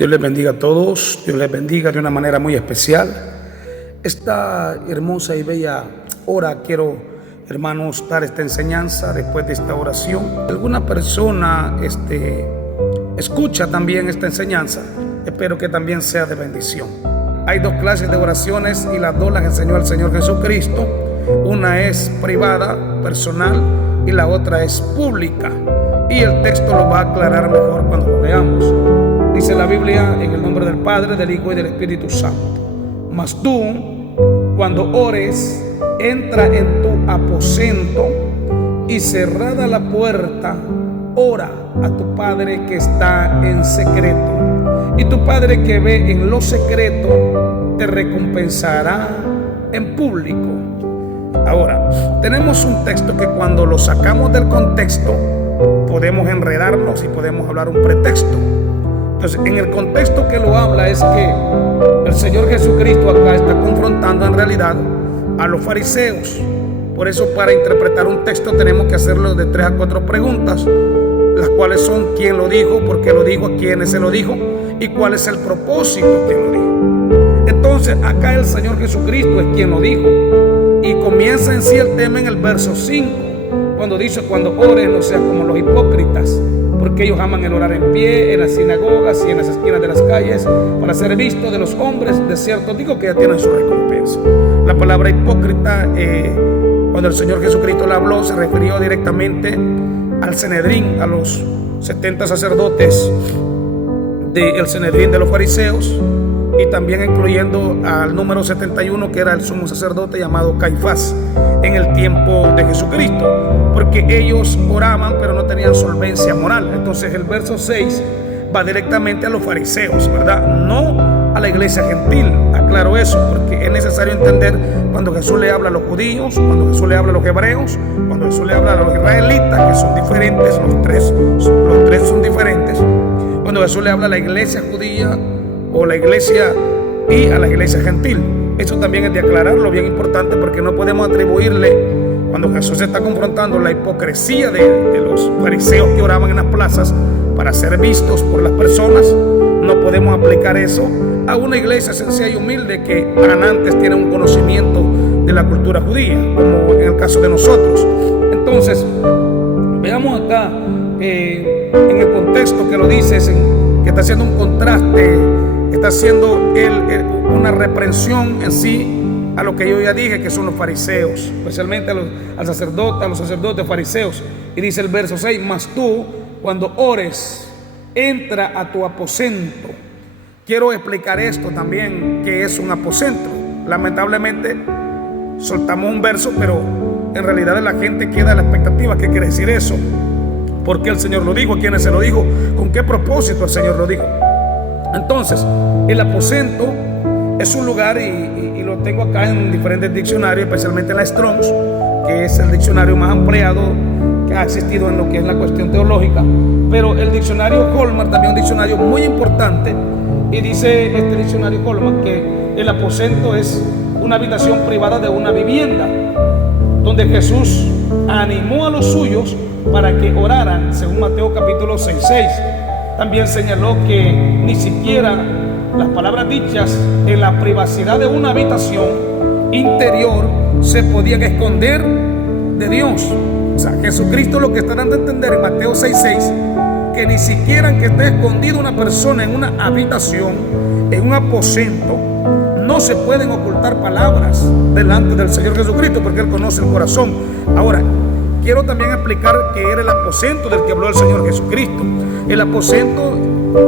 Dios les bendiga a todos, Dios les bendiga de una manera muy especial. Esta hermosa y bella hora quiero, hermanos, dar esta enseñanza después de esta oración. Alguna persona escucha también esta enseñanza, espero que también sea de bendición. Hay dos clases de oraciones y las dos las enseñó el Señor Jesucristo. Una es privada, personal, y la otra es pública. Y el texto lo va a aclarar mejor cuando lo leamos. Dice la Biblia: en el nombre del Padre, del Hijo y del Espíritu Santo. Mas tú, cuando ores, entra en tu aposento y cerrada la puerta, ora a tu Padre que está en secreto. Y tu Padre que ve en lo secreto te recompensará en público. Ahora, tenemos un texto que cuando lo sacamos del contexto podemos enredarnos y podemos hablar un pretexto. Entonces, en el contexto que lo habla es que el Señor Jesucristo acá está confrontando en realidad a los fariseos. Por eso, para interpretar un texto tenemos que hacerlo de 3 a 4 preguntas, las cuales son: ¿quién lo dijo? ¿Por qué lo dijo? ¿A quiénes se lo dijo? ¿Y cuál es el propósito que lo dijo? Entonces, acá el Señor Jesucristo es quien lo dijo. Y comienza en sí el tema en el verso 5, cuando dice: cuando ores no seas como los hipócritas, porque ellos aman el orar en pie en las sinagogas y en las esquinas de las calles para ser vistos de los hombres. De cierto digo que ya tienen su recompensa. La palabra hipócrita, cuando el Señor Jesucristo la habló, se refirió directamente al Sanedrín, a los 70 sacerdotes del Sanedrín de los fariseos, y también incluyendo al número 71, que era el sumo sacerdote llamado Caifás en el tiempo de Jesucristo, porque ellos oraban pero no tenían solvencia moral. Entonces el verso 6 va directamente a los fariseos, ¿verdad? No a la iglesia gentil. Aclaro eso porque es necesario entender cuando Jesús le habla a los judíos, cuando Jesús le habla a los hebreos, cuando Jesús le habla a los israelitas, que son diferentes, los tres son diferentes. Cuando Jesús le habla a la iglesia judía o la iglesia y a la iglesia gentil. Eso también es de aclararlo, bien importante, porque no podemos atribuirle, cuando Jesús está confrontando la hipocresía de los fariseos que oraban en las plazas para ser vistos por las personas, no podemos aplicar eso a una iglesia sencilla y humilde que antes tiene un conocimiento de la cultura judía, como en el caso de nosotros. Entonces, veamos acá en el contexto que lo dice, que está haciendo un contraste, está haciendo una reprensión en sí a lo que yo ya dije, que son los fariseos, especialmente a los sacerdotes fariseos. Y dice el verso 6: mas tú, cuando ores, entra a tu aposento. Quiero explicar esto también, que es un aposento. Lamentablemente soltamos un verso, pero en realidad la gente queda a la expectativa. ¿Qué quiere decir eso? ¿Por qué el Señor lo dijo? ¿A quiénes se lo dijo? ¿Con qué propósito el Señor lo dijo? Entonces, el aposento es un lugar, y lo tengo acá en diferentes diccionarios, especialmente en la Strong's, que es el diccionario más ampliado que ha existido en lo que es la cuestión teológica. Pero el diccionario Holman, también un diccionario muy importante, y dice este diccionario Holman que el aposento es una habitación privada de una vivienda, donde Jesús animó a los suyos para que oraran, según Mateo capítulo 6:6. También señaló que ni siquiera las palabras dichas en la privacidad de una habitación interior se podían esconder de Dios. O sea, Jesucristo lo que está dando a entender en Mateo 6:6, que ni siquiera que esté escondido una persona en una habitación, en un aposento, no se pueden ocultar palabras delante del Señor Jesucristo, porque Él conoce el corazón. Ahora, quiero también explicar que era el aposento del que habló el Señor Jesucristo. El aposento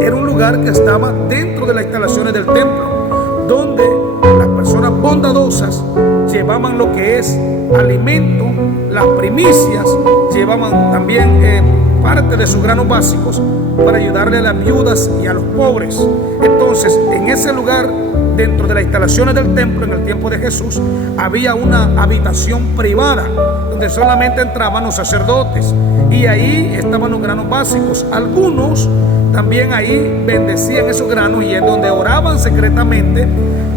era un lugar que estaba dentro de las instalaciones del templo, donde las personas bondadosas llevaban lo que es alimento, las primicias, llevaban también parte de sus granos básicos para ayudarle a las viudas y a los pobres. Entonces, en ese lugar, dentro de las instalaciones del templo, en el tiempo de Jesús, había una habitación privada donde solamente entraban los sacerdotes, y ahí estaban los granos básicos. Algunos también ahí bendecían esos granos, y es donde oraban secretamente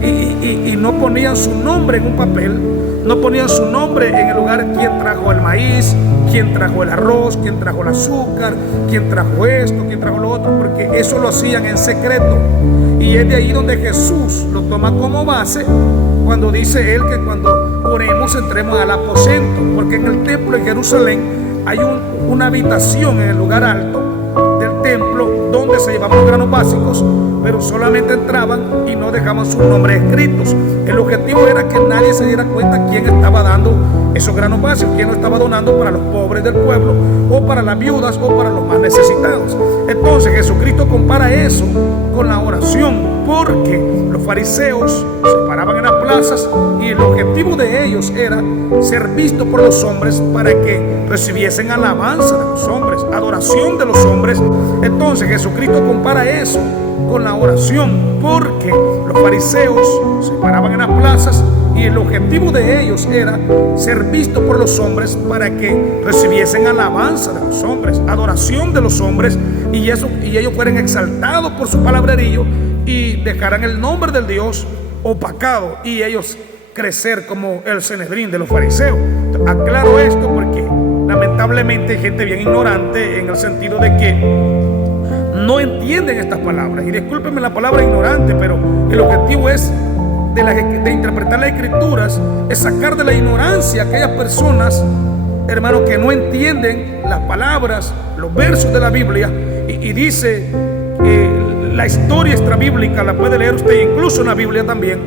y no ponían su nombre en un papel, no ponían su nombre en el lugar, quién trajo el maíz, quién trajo el arroz, quién trajo el azúcar, quién trajo esto, quién trajo lo otro, porque eso lo hacían en secreto. Y es de ahí donde Jesús lo toma como base cuando dice él que cuando oremos entremos al aposento, porque en el templo de Jerusalén hay una habitación en el lugar alto del templo donde se llevaban los granos básicos, pero solamente entraban y no dejaban sus nombres escritos. El objetivo era que nadie se diera cuenta quién estaba dando esos granos básicos, quién lo estaba donando para los pobres del pueblo, o para las viudas, o para los más necesitados. Entonces Jesucristo compara eso con la oración, porque los fariseos se paraban en las plazas y el objetivo de ellos era ser vistos por los hombres para que recibiesen alabanza de los hombres, adoración de los hombres. Entonces Jesucristo compara eso con la oración, porque los fariseos se paraban en las plazas y el objetivo de ellos era ser vistos por los hombres para que recibiesen alabanza de los hombres, adoración de los hombres, y ellos fueran exaltados por su palabrerío y dejaran el nombre del Dios opacado, y ellos crecer como el Sanedrín de los fariseos. Aclaro esto porque lamentablemente hay gente bien ignorante, en el sentido de que no entienden estas palabras. Y discúlpenme la palabra ignorante, pero el objetivo es de interpretar las escrituras, es sacar de la ignorancia a aquellas personas, hermanos, que no entienden las palabras, los versos de la Biblia. Y dice la historia extrabíblica, la puede leer usted incluso en la Biblia también,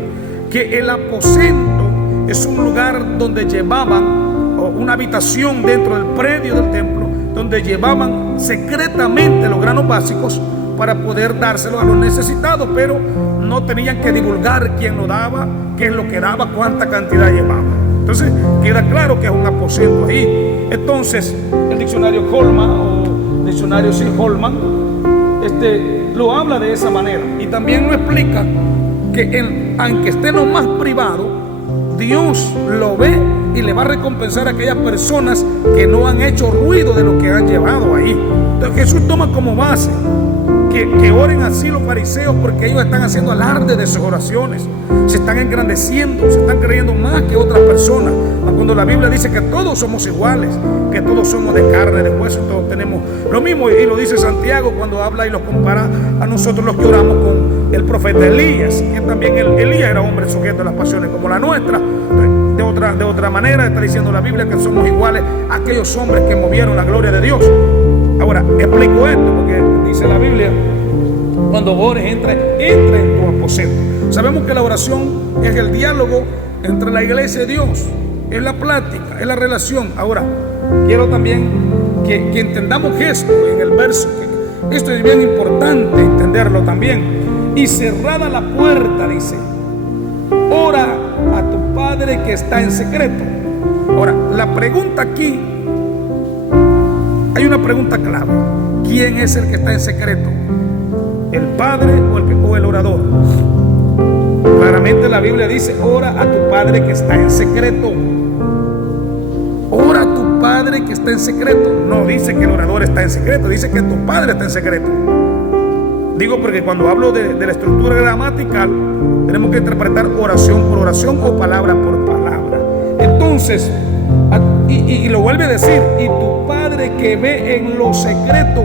que el aposento es un lugar donde llevaban, o una habitación dentro del predio del templo, donde llevaban secretamente los granos básicos para poder dárselos a los necesitados, pero no tenían que divulgar quién lo daba, qué es lo que daba, cuánta cantidad llevaba. Entonces queda claro que es un aposento ahí. Entonces el diccionario Holman, o diccionario Holman, lo habla de esa manera, y también lo explica que aunque esté en lo más privado, Dios lo ve y le va a recompensar a aquellas personas que no han hecho ruido de lo que han llevado ahí. Entonces Jesús toma como base que oren así los fariseos, porque ellos están haciendo alarde de sus oraciones, se están engrandeciendo, se están creyendo más que otras personas, cuando la Biblia dice que todos somos iguales, que todos somos de carne, de hueso, todos tenemos lo mismo. Y lo dice Santiago cuando habla y los compara a nosotros los que oramos con el profeta Elías, que también Elías era hombre sujeto a las pasiones como la nuestra. De otra manera está diciendo la Biblia que somos iguales a aquellos hombres que movieron la gloria de Dios. Ahora explico esto porque dice la Biblia: cuando ores, entra en tu aposento. Sabemos que la oración es el diálogo entre la iglesia y Dios, es la plática, es la relación. Ahora quiero también que entendamos esto en el verso, que esto es bien importante entenderlo también. Y cerrada la puerta, dice, ora a tu Padre que está en secreto. Ahora, la pregunta aquí, hay una pregunta clave: ¿quién es el que está en secreto? ¿El Padre o el orador? Claramente la Biblia dice: ora a tu Padre que está en secreto. Ora a tu Padre que está en secreto. No dice que el orador está en secreto, dice que tu Padre está en secreto. Digo porque cuando hablo de la estructura gramatical, tenemos que interpretar oración por oración o palabra por palabra. Entonces, y lo vuelve a decir: y tu Padre que ve en lo secreto,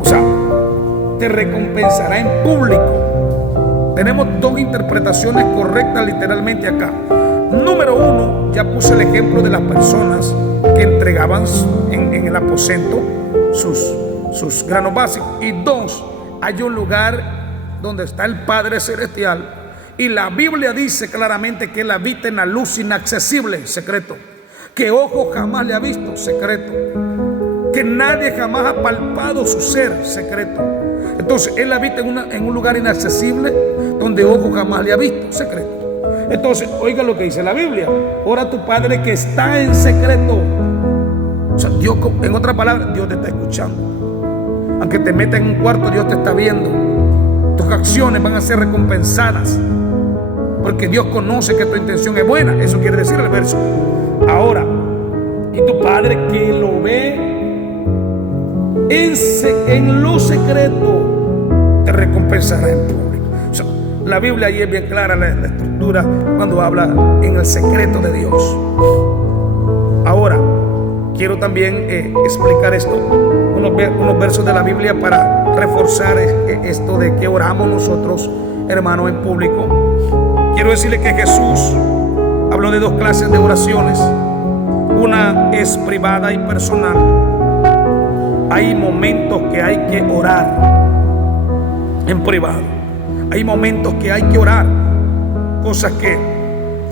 o sea, te recompensará en público. Tenemos dos interpretaciones correctas literalmente acá. Número uno, ya puse el ejemplo de las personas que entregaban en el aposento sus granos básicos. Y dos, hay un lugar donde está el Padre Celestial, y la Biblia dice claramente que Él habita en la luz inaccesible, secreto, que ojo jamás le ha visto, secreto, que nadie jamás ha palpado su ser, secreto. Entonces Él habita en un lugar inaccesible donde ojo jamás le ha visto, secreto. Entonces oiga lo que dice la Biblia: ora a tu Padre que está en secreto. O sea, Dios, en otras palabras, Dios te está escuchando. Aunque te metas en un cuarto, Dios te está viendo. Tus acciones van a ser recompensadas, porque Dios conoce que tu intención es buena. Eso quiere decir el verso. Ahora, y tu Padre que lo ve en lo secreto te recompensará en público. O sea, la Biblia ahí es bien clara, la estructura, cuando habla en el secreto de Dios. Ahora, quiero también explicar esto, unos versos de la Biblia para reforzar esto de que oramos nosotros, hermanos, en público. Quiero decirle que Jesús habló de dos clases de oraciones. Una es privada y personal. Hay momentos que hay que orar en privado. Hay momentos que hay que orar cosas que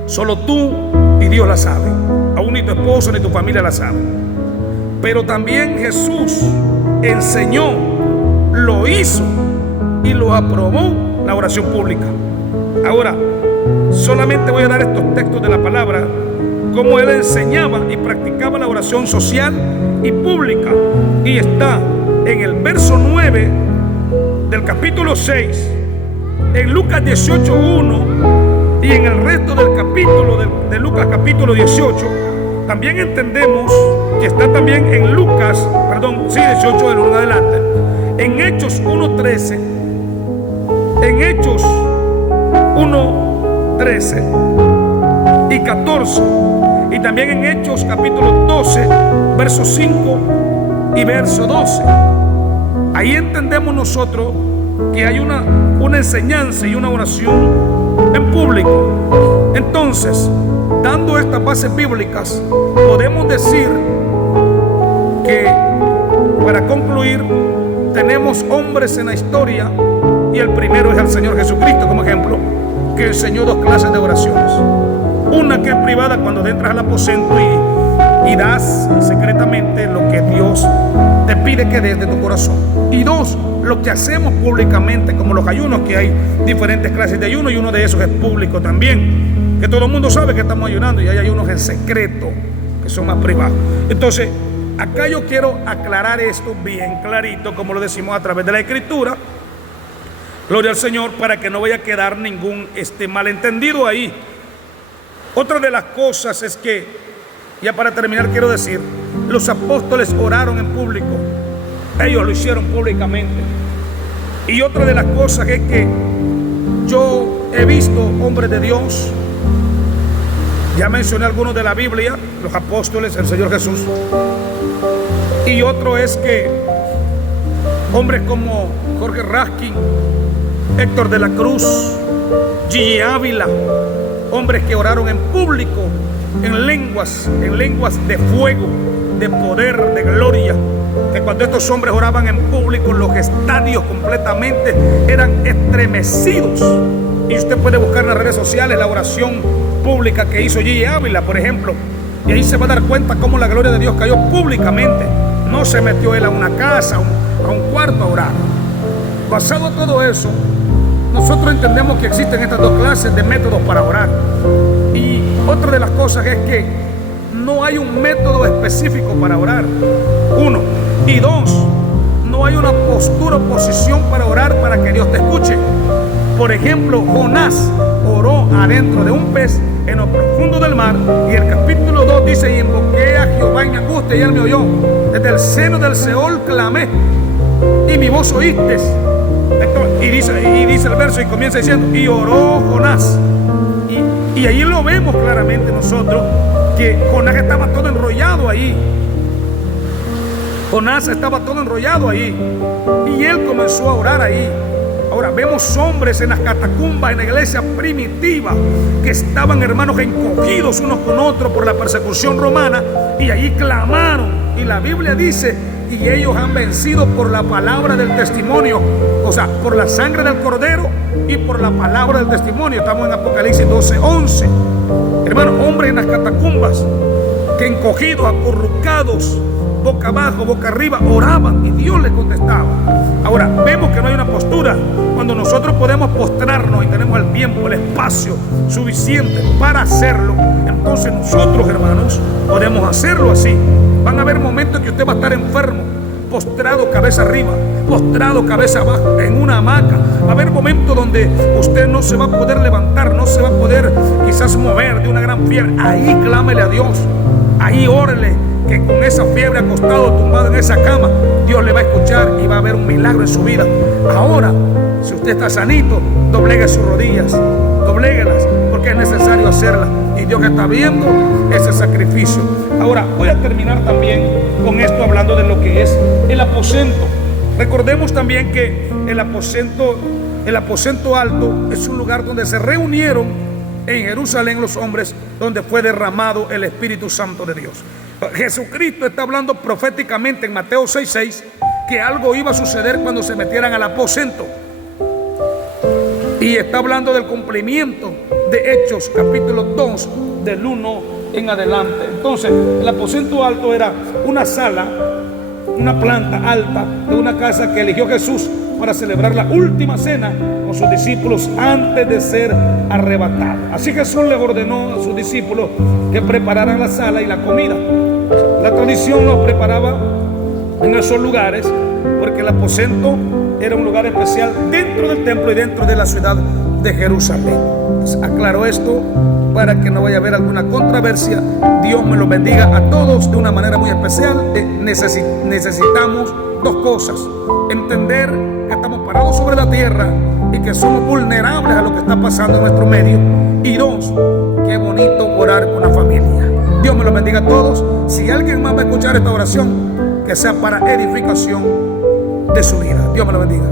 solo tú y Dios la saben. Aún ni tu esposo ni tu familia la saben. Pero también Jesús enseñó, lo hizo y lo aprobó la oración pública. Ahora, solamente voy a dar estos textos de la palabra, cómo él enseñaba y practicaba la oración social y pública. Y está en el verso 9 del capítulo 6, en Lucas 18:1 y en el resto del capítulo de Lucas capítulo 18. También entendemos que está también en Lucas, 18 del 1 en adelante, en Hechos 1:13, en Hechos 1:13 y 14, y también en Hechos capítulo 12, verso 5 y verso 12. Ahí entendemos nosotros que hay una enseñanza y una oración en público. Entonces, dando estas bases bíblicas, podemos decir que, para concluir, tenemos hombres en la historia, y el primero es el Señor Jesucristo como ejemplo, que enseñó dos clases de oraciones. Una que es privada, cuando entras al aposento y das secretamente lo que Dios te pide que des de tu corazón. Y dos, lo que hacemos públicamente, como los ayunos, que hay diferentes clases de ayuno, y uno de esos es público también, que todo el mundo sabe que estamos ayunando, y hay ayunos en secreto que son más privados. Entonces, acá yo quiero aclarar esto bien clarito, como lo decimos a través de la Escritura. Gloria al Señor, para que no vaya a quedar ningún malentendido ahí. Otra de las cosas es que, ya para terminar, quiero decir, los apóstoles oraron en público. Ellos lo hicieron públicamente. Y otra de las cosas es que yo he visto hombres de Dios, ya mencioné algunos de la Biblia, los apóstoles, el Señor Jesús. Y otro es que hombres como Jorge Raskin, Héctor de la Cruz, Gigi Ávila, hombres que oraron en público, en lenguas de fuego, de poder, de gloria, que cuando estos hombres oraban en público, los estadios completamente eran estremecidos. Y usted puede buscar en las redes sociales la oración pública que hizo Gigi Ávila, por ejemplo, y ahí se va a dar cuenta cómo la gloria de Dios cayó públicamente. No se metió él a una casa, a un cuarto a orar. Basado en todo eso, nosotros entendemos que existen estas dos clases de métodos para orar. Y otra de las cosas es que no hay un método específico para orar. Uno. Y dos, no hay una postura o posición para orar para que Dios te escuche. Por ejemplo, Jonás oró adentro de un pez en lo profundo del mar, y el capítulo 2 dice: y invoqué a Jehová en angustia, y él me oyó. Desde el seno del Seol clamé, y mi voz oíste. Y dice el verso, y comienza diciendo: y oró Jonás. Y ahí lo vemos claramente nosotros, que Jonás estaba todo enrollado ahí. Jonás estaba todo enrollado ahí, y él comenzó a orar ahí. Ahora vemos hombres en las catacumbas, en la iglesia primitiva, que estaban, hermanos, encogidos unos con otros por la persecución romana, y allí clamaron. Y la Biblia dice: y ellos han vencido por la palabra del testimonio, o sea, por la sangre del cordero y por la palabra del testimonio. Estamos en Apocalipsis 12:11. Hermanos, hombres en las catacumbas, que encogidos, acurrucados, boca abajo, boca arriba, oraban, y Dios les contestaba. Ahora, vemos que no hay una postura. Cuando nosotros podemos postrarnos y tenemos el tiempo, el espacio suficiente para hacerlo, entonces nosotros, hermanos, podemos hacerlo así. Van a haber momentos en que usted va a estar enfermo, postrado cabeza arriba, postrado cabeza abajo, en una hamaca. Va a haber momentos donde usted no se va a poder levantar, no se va a poder quizás mover de una gran fiebre. Ahí clámele a Dios, ahí órele, que con esa fiebre acostado, tumbado en esa cama, Dios le va a escuchar y va a haber un milagro en su vida. Ahora, si usted está sanito, doblegue sus rodillas, dobléguelas, porque es necesario hacerla. Y Dios que está viendo ese sacrificio. Ahora, voy a terminar también con esto, hablando de lo que es el aposento. Recordemos también que el aposento alto es un lugar donde se reunieron en Jerusalén los hombres, donde fue derramado el Espíritu Santo de Dios. Jesucristo está hablando proféticamente en Mateo 6:6 que algo iba a suceder cuando se metieran al aposento. Y está hablando del cumplimiento de Hechos, capítulo 2, del 1 en adelante. Entonces, el aposento alto era una sala, una planta alta de una casa que eligió Jesús para celebrar la última cena con sus discípulos antes de ser arrebatado. Así Jesús le ordenó a sus discípulos que prepararan la sala y la comida. La tradición lo preparaba en esos lugares porque el aposento era un lugar especial dentro del templo y dentro de la ciudad de Jerusalén. Pues aclaro esto para que no vaya a haber alguna controversia. Dios me lo bendiga a todos de una manera muy especial. Necesitamos dos cosas: entender que estamos parados sobre la tierra y que somos vulnerables a lo que está pasando en nuestro medio. Y dos, qué bonito orar con la familia. Dios me lo bendiga a todos. Si alguien más va a escuchar esta oración, que sea para edificación de su vida. Dios me lo bendiga.